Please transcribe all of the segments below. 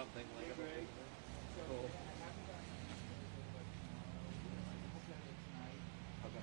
something like a cool. Okay.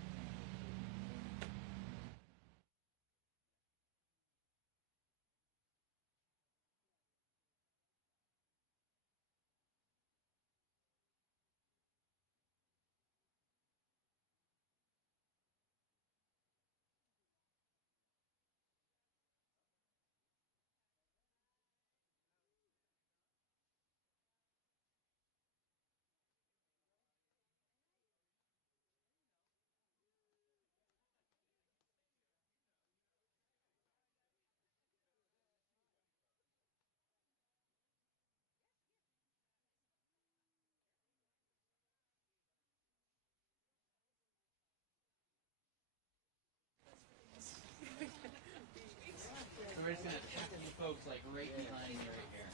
We're just gonna check the folks like right behind me right here.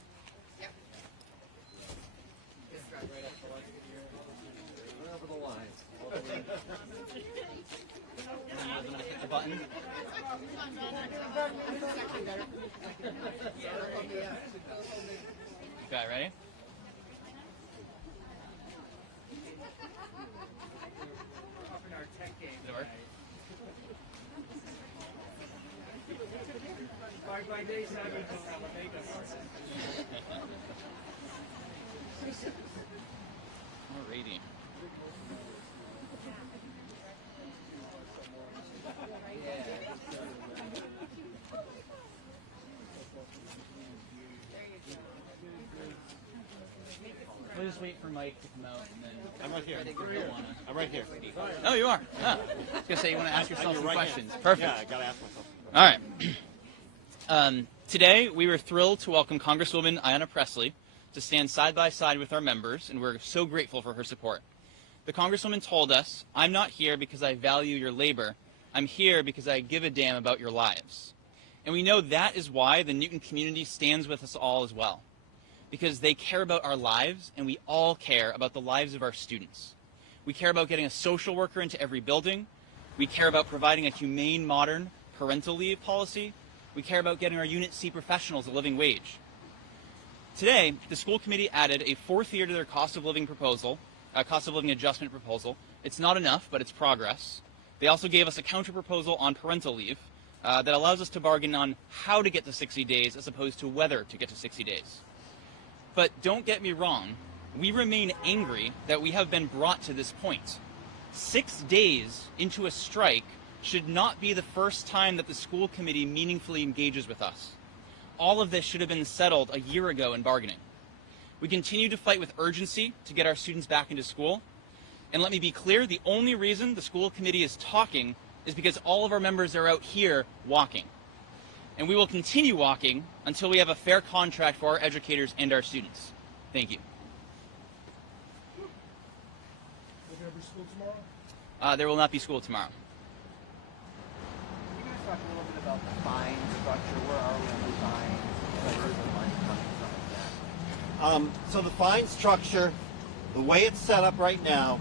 Yep. Right up the line here. Right over the lines. I'm gonna hit the button. Okay, ready? Did it work? By day 7 will make us. Alrighty. We'll just wait for Mike to come out and then. I'm right here. You'll wanna- I'm right here. Oh, you are. Ah. I was gonna say you want to ask yourself some questions. Perfect. Yeah, I gotta ask myself. All right. Today, we were thrilled to welcome Congresswoman Ayanna Pressley to stand side by side with our members, and we're so grateful for her support. The Congresswoman told us, "I'm not here because I value your labor. I'm here because I give a damn about your lives." And we know that is why the Newton community stands with us all as well, because they care about our lives, and we all care about the lives of our students. We care about getting a social worker into every building. We care about providing a humane, modern parental leave policy. We care about getting our Unit C professionals a living wage. Today, the school committee added a fourth year to their cost of living proposal, cost of living adjustment proposal. It's not enough, but it's progress. They also gave us a counter proposal on parental leave that allows us to bargain on how to get to 60 days as opposed to whether to get to 60 days. But don't get me wrong, we remain angry that we have been brought to this point. 6 days into a strike should not be the first time that the school committee meaningfully engages with us. All of this should have been settled a year ago in bargaining. We continue to fight with urgency to get our students back into school. And let me be clear, the only reason the school committee is talking is because all of our members are out here walking. And we will continue walking until we have a fair contract for our educators and our students. Thank you. Will there be school tomorrow? There will not be school tomorrow. Can you guys talk a little bit about the fine structure? Where are we on the fines? Where is the money coming from exactly? So the fine structure, the way it's set up right now,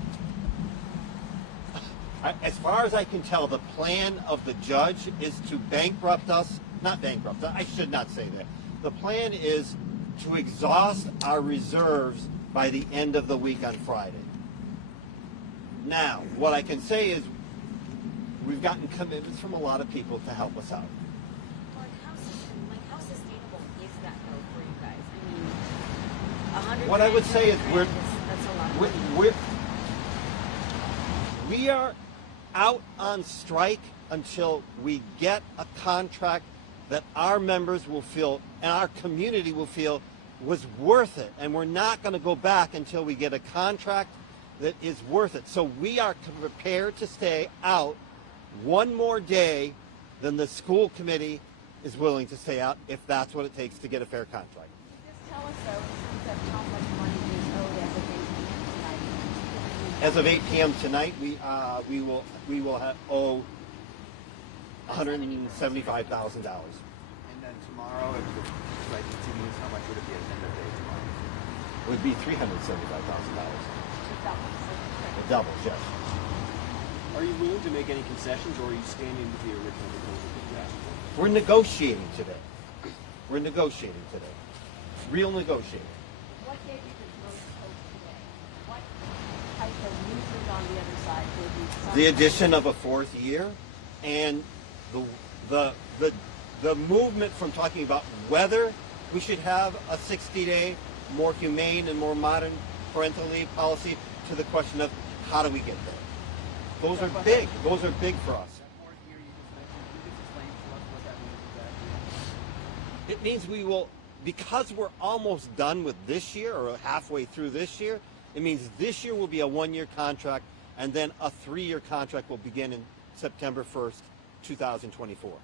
as far as I can tell, the plan of the judge is to bankrupt us. Not bankrupt us, I should not say that. The plan is to exhaust our reserves by the end of the week on Friday. Now, what I can say is we've gotten commitments from a lot of people to help us out. How sustainable is that though for you guys? I mean, 100 What I would grand, say is 100 grand that's a lot of money. we are out on strike until we get a contract that our members will feel and our community will feel was worth it. And we're not going to go back until we get a contract that is worth it. So we are prepared to stay out one more day than the school committee is willing to stay out if that's what it takes to get a fair contract. Just tell us though, in terms of how much money is owed As of 8 p.m. tonight, we will owe $175,000. And then tomorrow, if the strike continues, how much would it be at the end of the day tomorrow? It would be $375,000. It doubles, yes. Are you willing to make any concessions, or are you standing with the original proposal that you asked for? We're negotiating today. Real negotiating. what gave you the most hope today? What type of news is on the other side gave you some The addition of a fourth year, and the movement from talking about whether we should have a 60-day, more humane and more modern parental leave policy to the question of how do we get there. Those are big. Those are big for us. That fourth year you just mentioned, can you just explain to us what that means exactly? It means we will, because we're almost done with this year or halfway through this year, it means this year will be a 1-year contract, and then a 3-year contract will begin in September 1st, 2024. What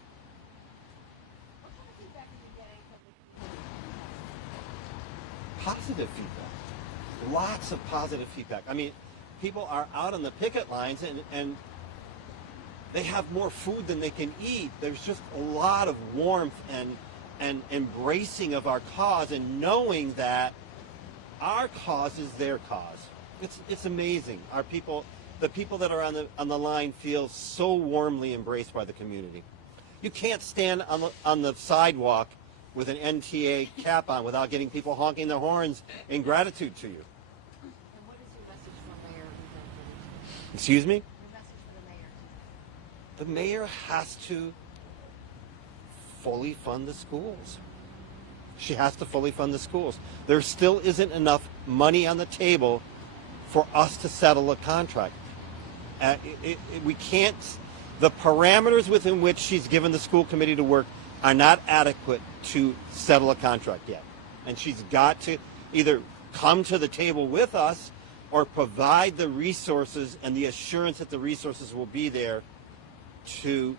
kind of feedback are you getting from the community? Positive feedback. Lots of positive feedback. I mean, people are out on the picket lines and they have more food than they can eat. There's just a lot of warmth and embracing of our cause and knowing that our cause is their cause. It's amazing. Our people, the people that are on the line feel so warmly embraced by the community. You can't stand on the sidewalk with an NTA cap on without getting people honking their horns in gratitude to you. And what is your message for Mayor Ruth? Excuse me? Your message for the mayor? The mayor has to fully fund the schools. She has to fully fund the schools. There still isn't enough money on the table for us to settle a contract. We can't, the parameters within which she's given the school committee to work are not adequate to settle a contract yet. And she's got to either come to the table with us or provide the resources and the assurance that the resources will be there to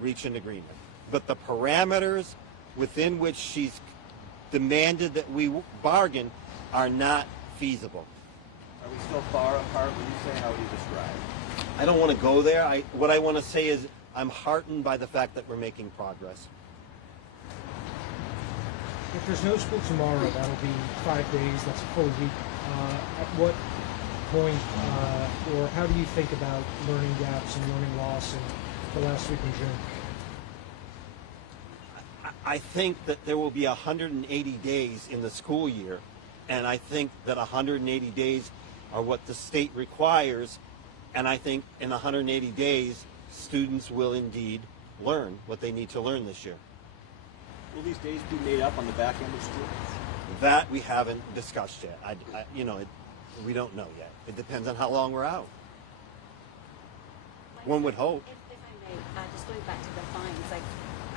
reach an agreement. But the parameters within which she's demanded that we bargain are not feasible. Are we still far apart? Would you say, how would you describe? I don't want to go there. What I want to say is I'm heartened by the fact that we're making progress. If there's no school tomorrow, that'll be 5 days. That's a full week. At what point, or how do you think about learning gaps and learning loss in the last week in June? I think that there will be 180 days in the school year, and I think that 180 days are what the state requires, and I think in 180 days, students will indeed learn what they need to learn this year. Will these days be made up on the back end of school? That we haven't discussed yet. We don't know yet. It depends on how long we're out. One would hope. If I may, just going back to the fines, like,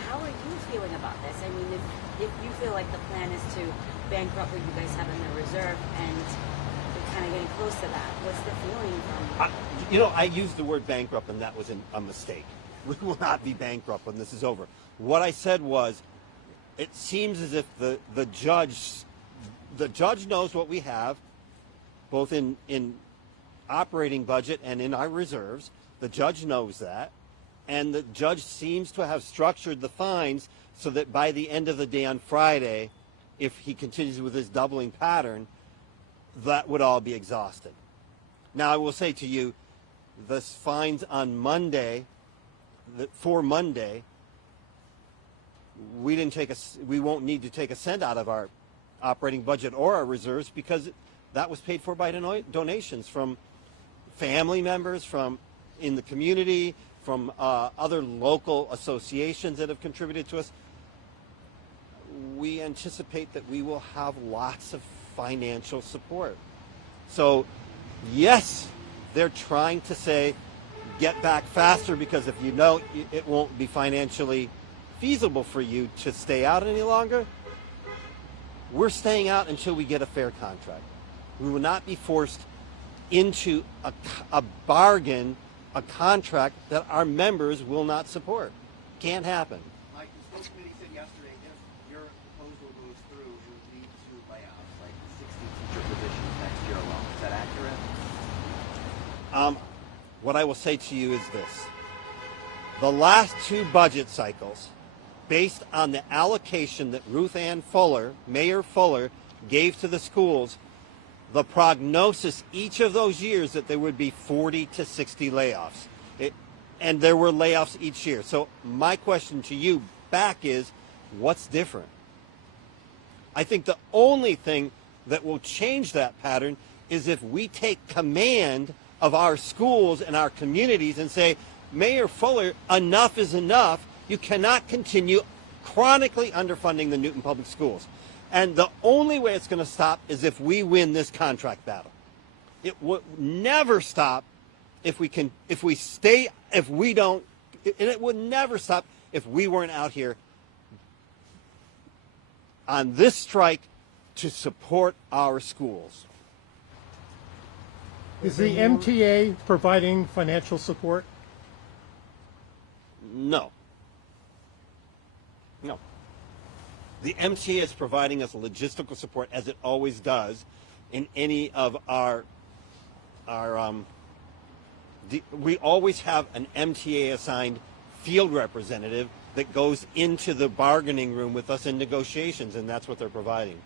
how are you feeling about this? I mean, if you feel like the plan is to bankrupt what you guys have in the reserve and you're kind of getting close to that, what's the feeling from I used the word bankrupt, and that was a mistake. We will not be bankrupt when this is over. What I said was, it seems as if the judge knows what we have, both in operating budget and in our reserves. The judge knows that, and the judge seems to have structured the fines so that by the end of the day on Friday, if he continues with his doubling pattern, that would all be exhausted. Now, I will say to you, the fines on Monday, for Monday, we won't need to take a cent out of our operating budget or our reserves because that was paid for by donations from family members, from in the community, from other local associations that have contributed to us. We anticipate that we will have lots of financial support. So, yes, they're trying to say, get back faster, because if you don't, it won't be financially feasible for you to stay out any longer. We're staying out until we get a fair contract. We will not be forced into a bargain, a contract that our members will not support. Can't happen. Mike, the school committee said yesterday if your proposal goes through, it would lead to layoffs, like 60 teacher positions next year alone. Is that accurate? What I will say to you is this. The last 2 budget cycles, based on the allocation that Ruth Ann Fuller, Mayor Fuller, gave to the schools, the prognosis each of those years that there would be 40 to 60 layoffs. And there were layoffs each year. So my question to you back is, what's different? I think the only thing that will change that pattern is if we take command of our schools and our communities and say, Mayor Fuller, enough is enough. You cannot continue chronically underfunding the Newton Public Schools. And the only way it's going to stop is if we win this contract battle. It would never stop if we don't, and it would never stop if we weren't out here on this strike to support our schools. Is the MTA providing financial support? No. No. The MTA is providing us logistical support, as it always does, in any of we always have an MTA assigned field representative that goes into the bargaining room with us in negotiations, and that's what they're providing.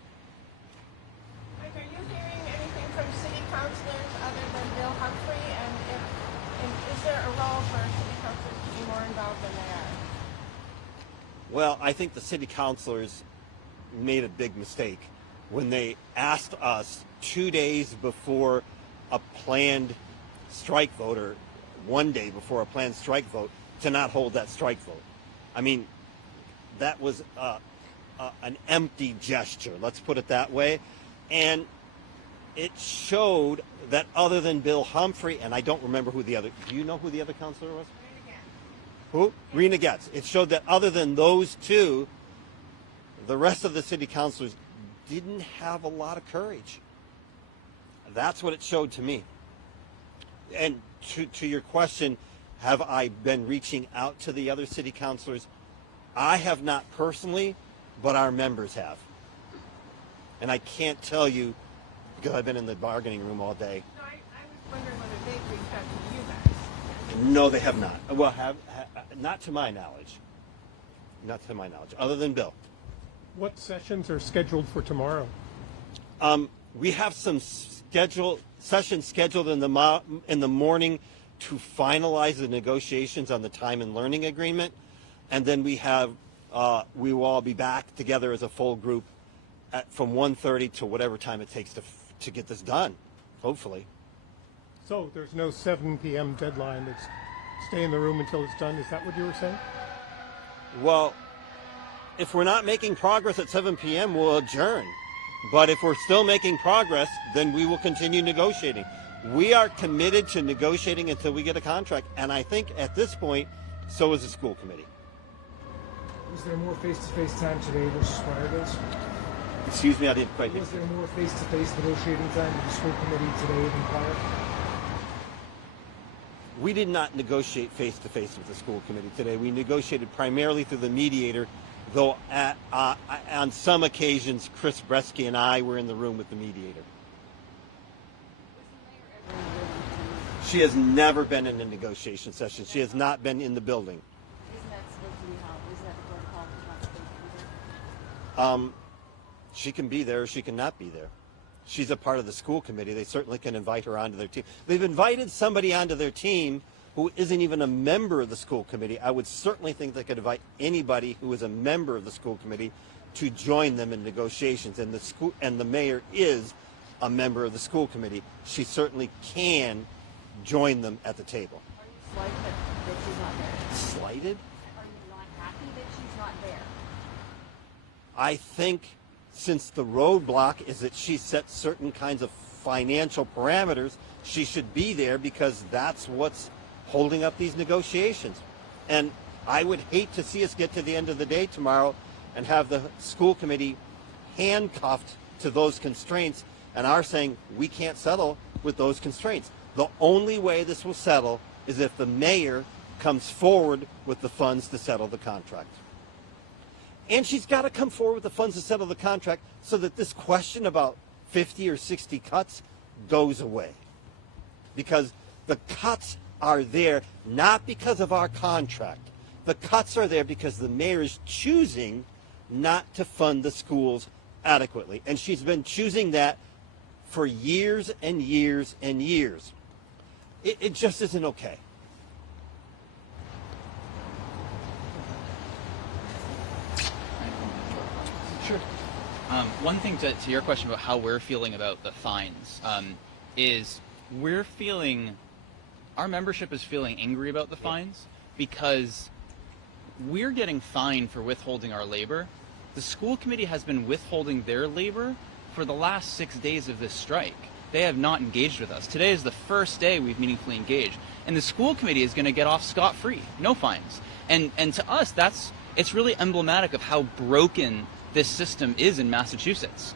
Mike, are you hearing anything from city councilors other than Bill Humphrey? And is there a role for city councilors to be more involved than they are? Well, I think the city councilors made a big mistake when they asked us 2 days before a planned strike vote, or 1 day before a planned strike vote, to not hold that strike vote. I mean, that was an empty gesture, let's put it that way. And it showed that other than Bill Humphrey, and I don't remember who the other, do you know who the other counselor was? Who? Rena Getz. It showed that other than those two, the rest of the city councilors didn't have a lot of courage. That's what it showed to me. And to your question, have I been reaching out to the other city councilors? I have not personally, but our members have. And I can't tell you because I've been in the bargaining room all day. No, I was wondering whether they've reached out to you guys. No, they have not. Well, not to my knowledge. Not to my knowledge, other than Bill. What sessions are scheduled for tomorrow? We have some sessions scheduled in the morning to finalize the negotiations on the time and learning agreement, and then we will all be back together as a full group from 1:30 to whatever time it takes to get this done, hopefully. So there's no 7 p.m. deadline. It's stay in the room until it's done. Is that what you were saying? Well, if we're not making progress at 7 p.m., we'll adjourn. But if we're still making progress, then we will continue negotiating. We are committed to negotiating until we get a contract. And I think at this point, so is the school committee. Was there more face-to-face time today versus prior days? Excuse me, I didn't quite hear. Was there more face-to-face negotiating time with the school committee today than prior? We did not negotiate face-to-face with the school committee today. We negotiated primarily through the mediator, though on some occasions, Chris Bresky and I were in the room with the mediator. She has never been in a negotiation session. She has not been in the building. Isn't that supposed to be how? Isn't that the protocol? She's not supposed to be there? She can be there or she can not be there. She's a part of the school committee. They certainly can invite her onto their team. They've invited somebody onto their team who isn't even a member of the school committee. I would certainly think they could invite anybody who is a member of the school committee to join them in negotiations. And the mayor is a member of the school committee. She certainly can join them at the table. Are you slighted that she's not there? Slighted? Are you not happy that she's not there? I think since the roadblock is that she sets certain kinds of financial parameters, she should be there because that's what's holding up these negotiations. And I would hate to see us get to the end of the day tomorrow and have the school committee handcuffed to those constraints and are saying we can't settle with those constraints. The only way this will settle is if the mayor comes forward with the funds to settle the contract. And she's got to come forward with the funds to settle the contract so that this question about 50 or 60 cuts goes away. Because the cuts are there not because of our contract. The cuts are there because the mayor is choosing not to fund the schools adequately. And she's been choosing that for years and years and years. It just isn't okay. Sure. One thing to your question about how we're feeling about the fines is our membership is feeling angry about the fines because we're getting fined for withholding our labor. The school committee has been withholding their labor for the last 6 days of this strike. They have not engaged with us. Today is the first day we've meaningfully engaged. And the school committee is going to get off scot-free, no fines. And to us, it's really emblematic of how broken this system is in Massachusetts.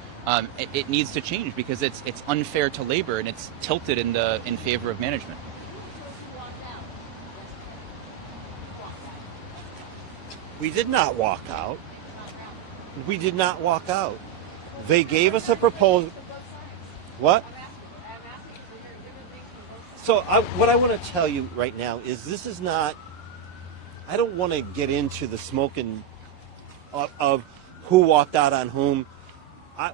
It needs to change because it's unfair to labor and it's tilted in favor of management. We did not walk out. We did not walk out. They gave us a proposal. What? So what I want to tell you right now is this is not, I don't want to get into the smoking of who walked out on whom.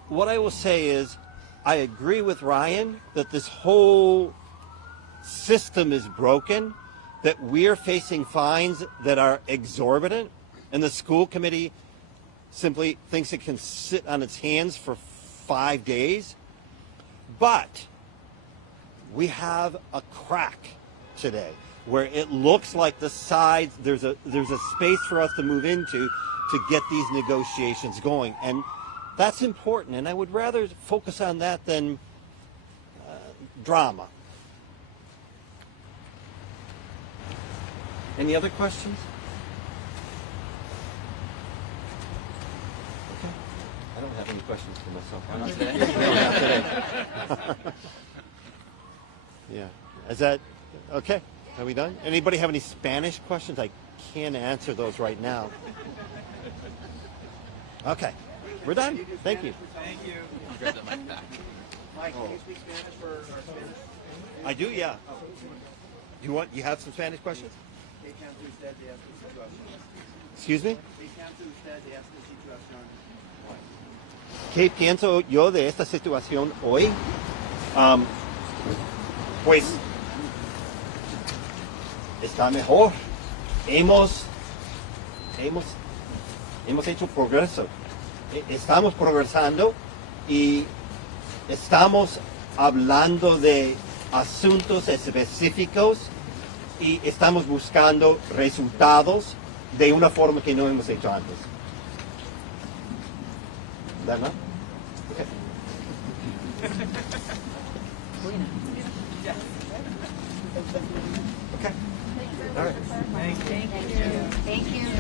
What I will say is I agree with Ryan that this whole system is broken, that we're facing fines that are exorbitant, and the school committee simply thinks it can sit on its hands for 5 days. But we have a crack today where it looks like the sides, there's a space for us to move into to get these negotiations going. And that's important. And I would rather focus on that than drama. Any other questions? Okay. I don't have any questions for myself. Not today. Not today. Yeah. Is that okay? Are we done? Anybody have any Spanish questions? I can't answer those right now. Okay. We're done. Thank you. Thank you. I'll grab that mic back. Mike, can you speak Spanish for our Spanish? I do, yeah. You have some Spanish questions? ¿Qué piensa usted de esta situación? Excuse me? ¿Qué piensa usted de esta situación hoy? ¿Qué pienso yo de esta situación hoy? Pues está mejor. Hemos hecho progreso. Estamos progresando y estamos hablando de asuntos específicos y estamos buscando resultados de una forma que no hemos hecho antes. ¿Verdad? Okay. Okay. All right. Thank you.